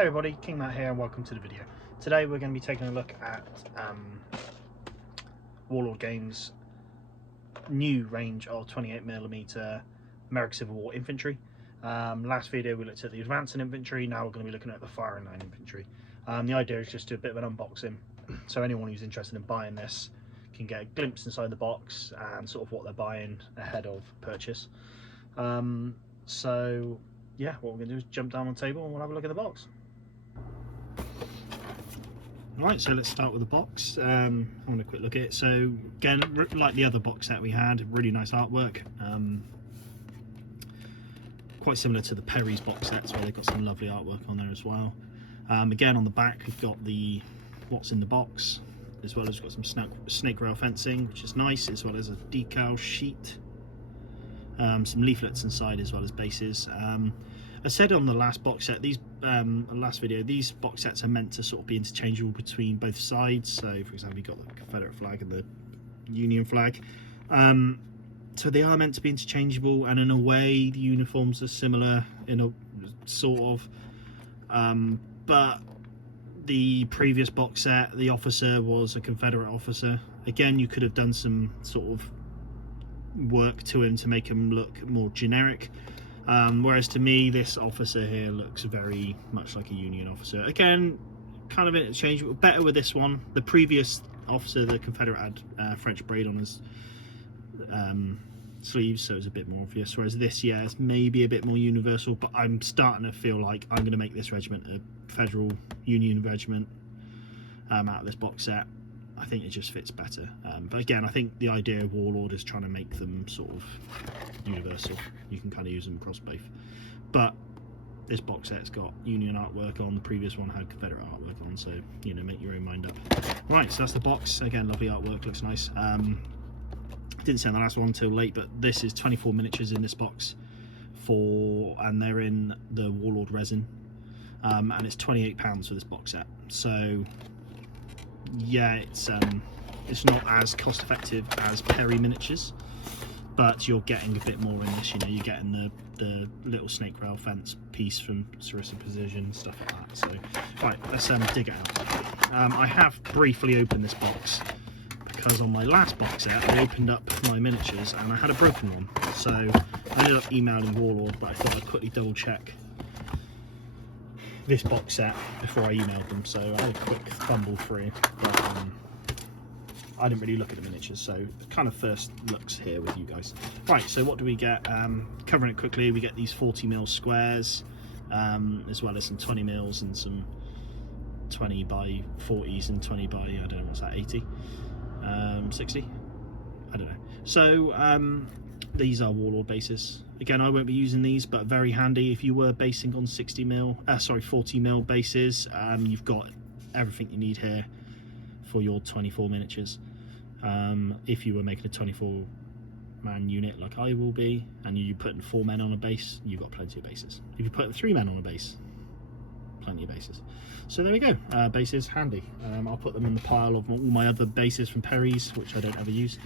Hey everybody, King Matt here and welcome to the video. Today we're going to be taking a look at Warlord Games' new range of 28mm American Civil War infantry. Last video we looked at the advancing infantry, now we're going to be looking at the firing line infantry. The idea is just to do a bit of an unboxing, so anyone who's interested in buying this can get a glimpse inside the box and sort of what they're buying ahead of purchase. So yeah, what we're going to do is jump down on the table and we'll have a look at the box. Right, so let's start with the box. I want a quick look at it. So again, like the other box set we had, really nice artwork. Quite similar to the Perry's box sets where they've got some lovely artwork on there as well. Again, on the back we've got the what's in the box, as well as we've got some snake rail fencing, which is nice, as well as a decal sheet. Some leaflets inside as well as bases. I said on the last box set, last video, these box sets are meant to sort of be interchangeable between both sides. So, for example, you've got the Confederate flag and the Union flag. So they are meant to be interchangeable, and in a way, the uniforms are similar in a sort of. But the previous box set, the officer was a Confederate officer. Again, you could have done some sort of work to him to make him look more generic. Whereas to me, this officer here looks very much like a Union officer. Again, kind of interchangeable, better with this one. The previous officer, the Confederate, had French braid on his sleeves, so it's a bit more obvious. Whereas this, yeah, is maybe a bit more universal, but I'm starting to feel like I'm going to make this regiment a Federal Union regiment out of this box set. I think it just fits better. But again, I think the idea of Warlord is trying to make them sort of universal. You can kind of use them across both. But this box set's got Union artwork on, the previous one had Confederate artwork on, so, you know, make your own mind up. Right, so that's the box. Again, lovely artwork, looks nice. Didn't say on the last one till late, but this is 24 miniatures in this box, and they're in the Warlord resin. And it's £28 for this box set. So yeah, it's not as cost effective as Perry miniatures, but you're getting a bit more in this. You know, you're getting the little snake rail fence piece from Sarissa Precision, stuff like that. So right, let's dig it out. I have briefly opened this box because on my last box set I opened up my miniatures and I had a broken one, so I ended up emailing Warlord, but I thought I'd quickly double check this box set before I emailed them, so I had a quick fumble through, but I didn't really look at the miniatures, so kind of first looks here with you guys. Right, so what do we get? Covering it quickly, we get these 40mm squares, as well as some 20mm and some 20 by 40s and 20 by, I don't know, what's that, 80? 60? I don't know. So these are Warlord bases. Again, I won't be using these, but very handy if you were basing on 40mm bases. You've got everything you need here for your 24 miniatures. If you were making a 24-man unit like I will be, and you're putting 4 men on a base, you've got plenty of bases. If you're putting 3 men on a base, plenty of bases. So there we go, bases handy. I'll put them in the pile of all my other bases from Perry's, which I don't ever use.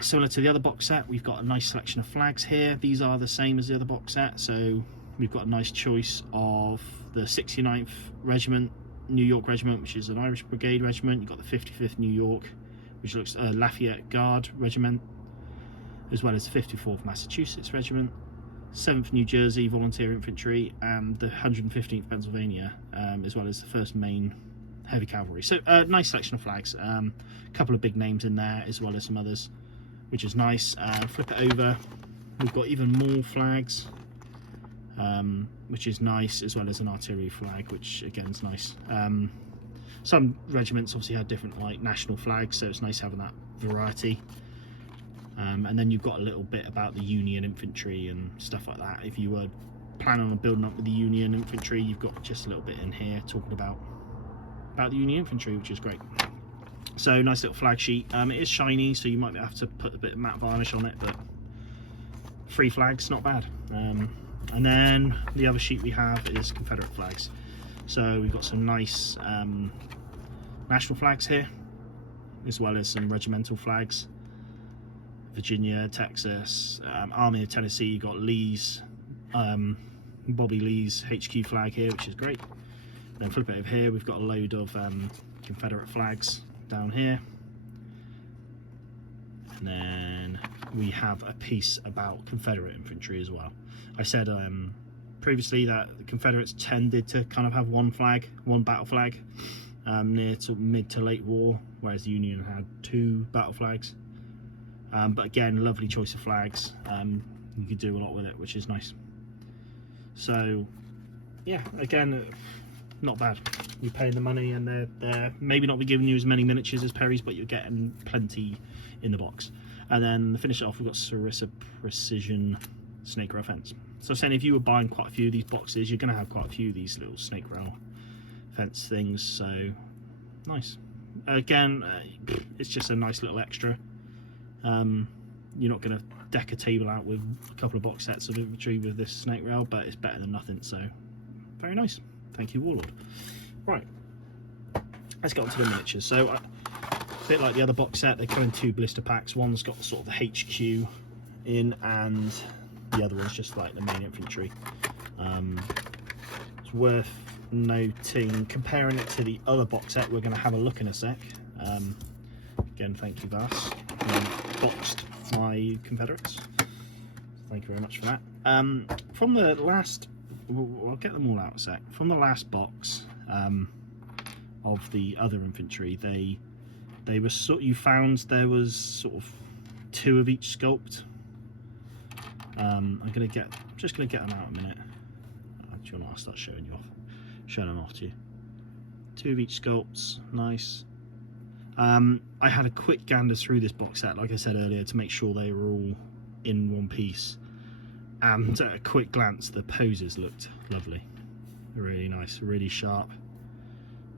Similar to the other box set, we've got a nice selection of flags here. These are the same as the other box set, so we've got a nice choice of the 69th Regiment, New York Regiment, which is an Irish Brigade Regiment. You've got the 55th New York, which looks Lafayette Guard Regiment, as well as the 54th Massachusetts Regiment, 7th New Jersey Volunteer Infantry, and the 115th Pennsylvania, as well as the 1st Maine Heavy Cavalry. So nice selection of flags. A couple of big names in there, as well as some others, which is nice. Flip it over, we've got even more flags, which is nice, as well as an artillery flag, which again is nice. Some regiments obviously had different like national flags, so it's nice having that variety. And then you've got a little bit about the Union infantry and stuff like that. If you were planning on building up with the Union infantry, you've got just a little bit in here talking about the Union infantry, which is great. So nice little flag sheet. It is shiny, so you might have to put a bit of matte varnish on it, but 3 flags, not bad. And then the other sheet we have is Confederate flags. So we've got some nice national flags here, as well as some regimental flags. Virginia, Texas, Army of Tennessee, you got Lee's Bobby Lee's HQ flag here, which is great. Then flip it over here, we've got a load of Confederate flags down here. And then we have a piece about Confederate infantry as well. I said previously that the Confederates tended to kind of have one flag, one battle flag, near to mid to late war, whereas the Union had 2 battle flags. But again, lovely choice of flags. You could do a lot with it, which is nice. So yeah, again, not bad. You're paying the money, and they're maybe not be giving you as many miniatures as Perry's, but you're getting plenty in the box. And then to finish it off, we've got Sarissa Precision Snake Rail Fence. So saying, if you were buying quite a few of these boxes, you're going to have quite a few of these little snake rail fence things. So nice. Again, it's just a nice little extra. You're not going to deck a table out with a couple of box sets of infantry with this snake rail, but it's better than nothing. So very nice. Thank you, Warlord. Right, let's get on to the miniatures. So a bit like the other box set, they come in 2 blister packs. One's got sort of the HQ in, and the other one's just like the main infantry. It's worth noting, comparing it to the other box set, we're going to have a look in a sec. Again, thank you, Vas. Boxed my Confederates. Thank you very much for that. From the last, I'll get them all out in a sec. From the last box of the other infantry, they were you found there was sort of 2 of each sculpt. I'm just gonna get them out in a minute. Do you want to start showing them off to you? 2 of each sculpts, nice. I had a quick gander through this box set, like I said earlier, to make sure they were all in one piece. And at a quick glance, the poses looked lovely, really nice, really sharp.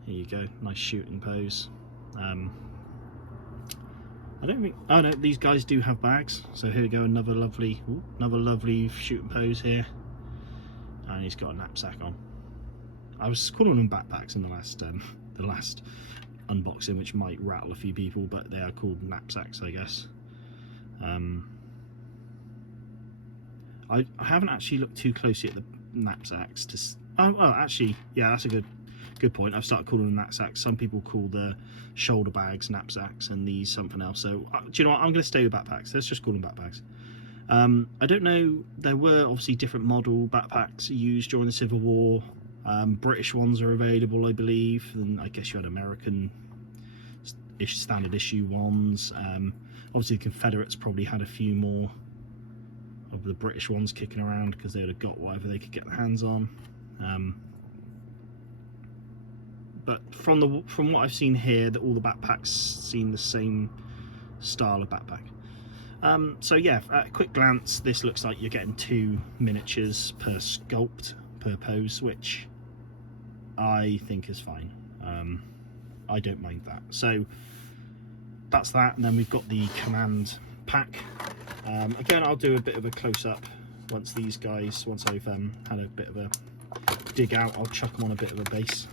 Here you go, nice shooting pose. I don't think, oh no, these guys do have bags. So here we go, another lovely shooting pose here. And he's got a knapsack on. I was calling them backpacks in the last unboxing, which might rattle a few people, but they are called knapsacks, I guess. I haven't actually looked too closely at the knapsacks to. Oh well, actually, yeah, that's a good point. I've started calling them knapsacks. Some people call the shoulder bags knapsacks, and these something else. So do you know what? I'm going to stay with backpacks. Let's just call them backpacks. I don't know. There were obviously different model backpacks used during the Civil War. British ones are available, I believe, and I guess you had American standard issue ones. Obviously, the Confederates probably had a few more of the British ones kicking around because they would have got whatever they could get their hands on. But from what I've seen here, that all the backpacks seem the same style of backpack. So yeah, at a quick glance, this looks like you're getting 2 miniatures per sculpt, per pose, which I think is fine. I don't mind that. So that's that, and then we've got the command pack. Again, I'll do a bit of a close-up once I've had a bit of a dig out. I'll chuck them on a bit of a base.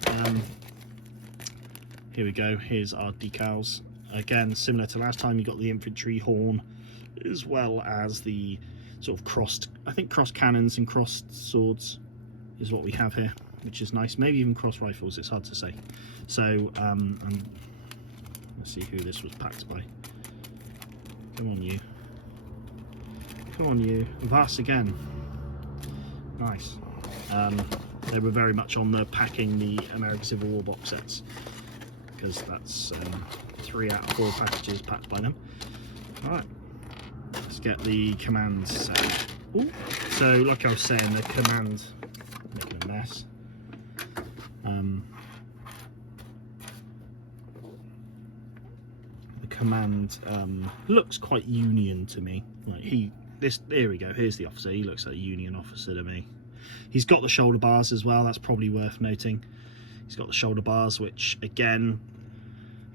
Here we go, here's our decals. Again, similar to last time, you got the infantry horn, as well as the sort of crossed cannons and crossed swords is what we have here, which is nice. Maybe even cross rifles, it's hard to say. So let's see who this was packed by. Come on you, come on you. Vas again, nice. They were very much on the packing the American Civil War box sets, because that's 3 out of 4 packages packed by them. Alright, let's get the command set. Ooh. So like I was saying, the command, making a mess. The command looks quite Union to me. Like there we go, here's the officer. He looks like a Union officer to me. He's got the shoulder bars as well, that's probably worth noting. He's got the shoulder bars, which again,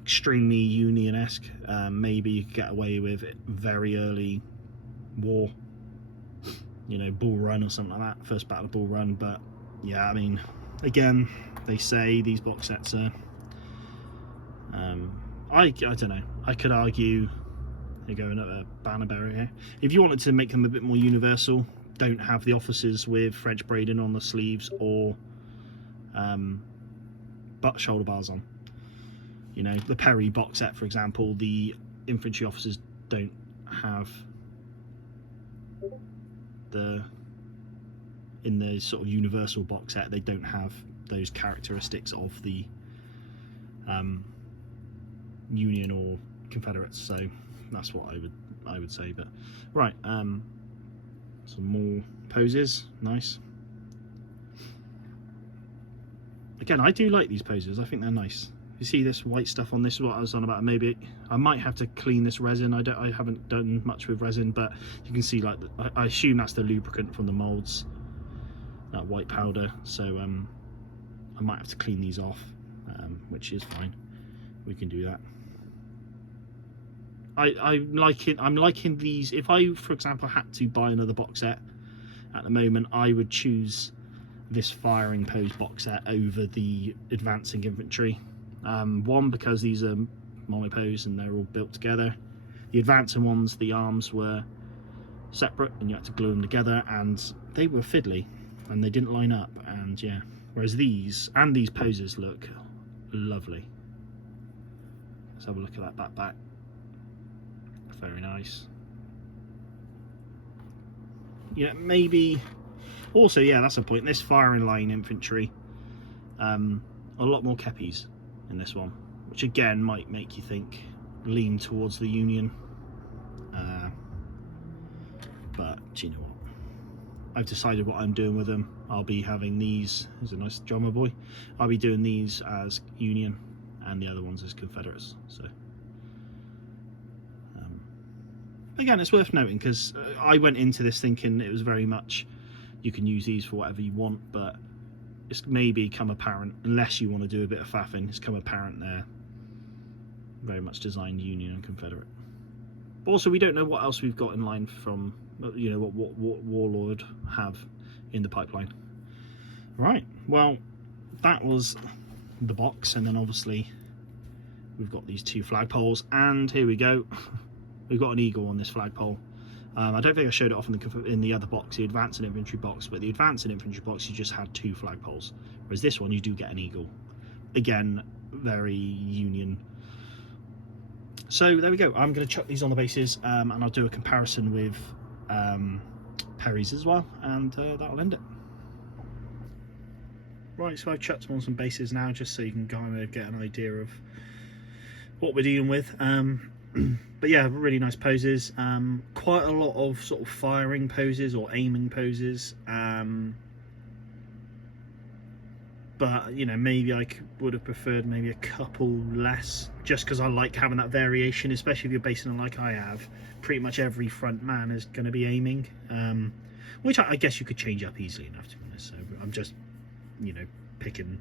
extremely Union-esque. Maybe you could get away with it very early war, you know, Bull Run or something like that, first battle of Bull Run. But yeah, I mean, again, they say these box sets are I don't know, I could argue, there you go, another banner bearer here. If you wanted to make them a bit more universal, don't have the officers with French braiding on the sleeves or butt shoulder bars on. You know, the Perry box set, for example, the infantry officers don't have in the sort of universal box set, they don't have those characteristics of the Union or Confederates, so that's what I would say. But right, some more poses, nice. Again, I do like these poses, I think they're nice. You see this white stuff on this is what I was on about. Maybe I might have to clean this resin. I haven't done much with resin, but you can see, like, I assume that's the lubricant from the molds, that white powder. So I might have to clean these off, which is fine. We can do that. I'm liking these. If I, for example, had to buy another box set at the moment, I would choose this firing pose box set over the advancing infantry. One, because these are monopose and they're all built together. The advancing ones, the arms were separate and you had to glue them together, and they were fiddly and they didn't line up, and yeah. Whereas these poses look lovely. Let's have a look at that back. Very nice. Yeah, maybe also, yeah, that's a point. This firing line infantry, a lot more keppies in this one, which again might make you think, lean towards the Union. But do you know what? I've decided what I'm doing with them. I'll be having these. There's a nice drummer boy. I'll be doing these as Union and the other ones as Confederates. So again, it's worth noting, because I went into this thinking it was very much you can use these for whatever you want, but it's maybe come apparent, unless you want to do a bit of faffing, it's come apparent they're very much designed Union and Confederate. But also, we don't know what else we've got in line from, you know, what Warlord have in the pipeline. Right, well, that was the box, and then obviously we've got these two flagpoles, and here we go. We've got an eagle on this flagpole. I don't think I showed it off in the other box, the advanced and infantry box, but the advanced and infantry box you just had two flagpoles, whereas this one you do get an eagle. Again, very Union. So there we go. I'm going to chuck these on the bases, and I'll do a comparison with Perry's as well, and that'll end it. Right, so I've chucked them on some bases now, just so you can kind of get an idea of what we're dealing with. But yeah, really nice poses. Quite a lot of sort of firing poses or aiming poses. But you know, maybe I would have preferred maybe a couple less, just because I like having that variation, especially if you're basing it like I have. Pretty much every front man is going to be aiming, which I guess you could change up easily enough, to be honest. So I'm just, you know, picking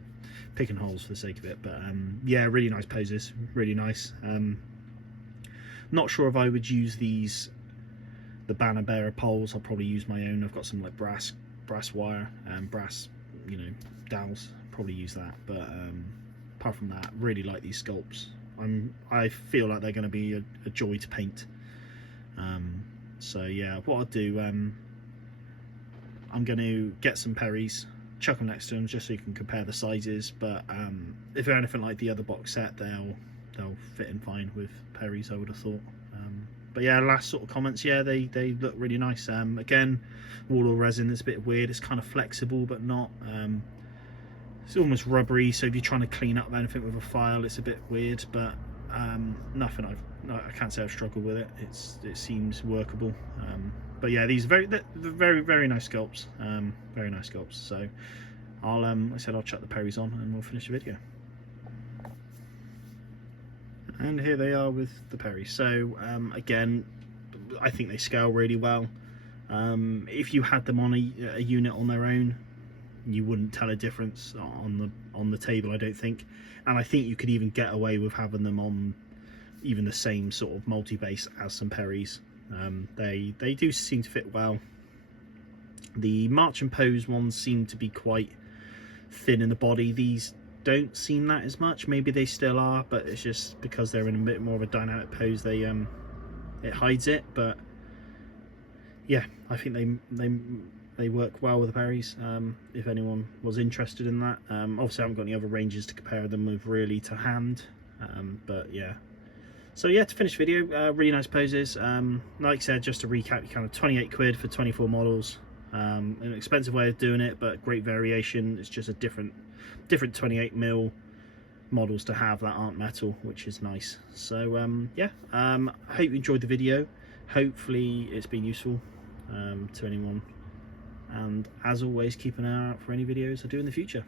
holes for the sake of it. But yeah, really nice poses, really nice. Not sure if I would use the banner bearer poles. I'll probably use my own. I've got some like brass wire and brass, you know, dowels. Probably use that. But apart from that, really like these sculpts. I feel like they're going to be a joy to paint. So yeah, what I'll do, I'm going to get some Perrys, chuck them next to them just so you can compare the sizes. But if they're anything like the other box set, they'll fit in fine with Perry's, I would have thought. But yeah, last sort of comments, yeah, they look really nice. Again, Warlord resin is a bit weird. It's kind of flexible but not. It's almost rubbery, so if you're trying to clean up anything with a file, it's a bit weird. But nothing I can't say I've struggled with it. It seems workable. But yeah, these very nice sculpts. Very nice sculpts. So I'll like I said, I'll chuck the Perrys on and we'll finish the video. And here they are with the Perry. So again, I think they scale really well. If you had them on a unit on their own, you wouldn't tell a difference on the table, I don't think. And I think you could even get away with having them on even the same sort of multi-base as some Perrys. They do seem to fit well. The march and pose ones seem to be quite thin in the body. These don't seem that as much. Maybe they still are, but it's just because they're in a bit more of a dynamic pose, they it hides it. But yeah, I think they work well with the berries. If anyone was interested in that, obviously I haven't got any other ranges to compare them with really to hand, but yeah. So yeah, to finish the video, really nice poses. Like I said, just to recap, kind of 28 quid for 24 models. An expensive way of doing it, but great variation. It's just a different 28mm models to have that aren't metal, which is nice. So yeah, I hope you enjoyed the video. Hopefully it's been useful to anyone, and as always, keep an eye out for any videos I do in the future.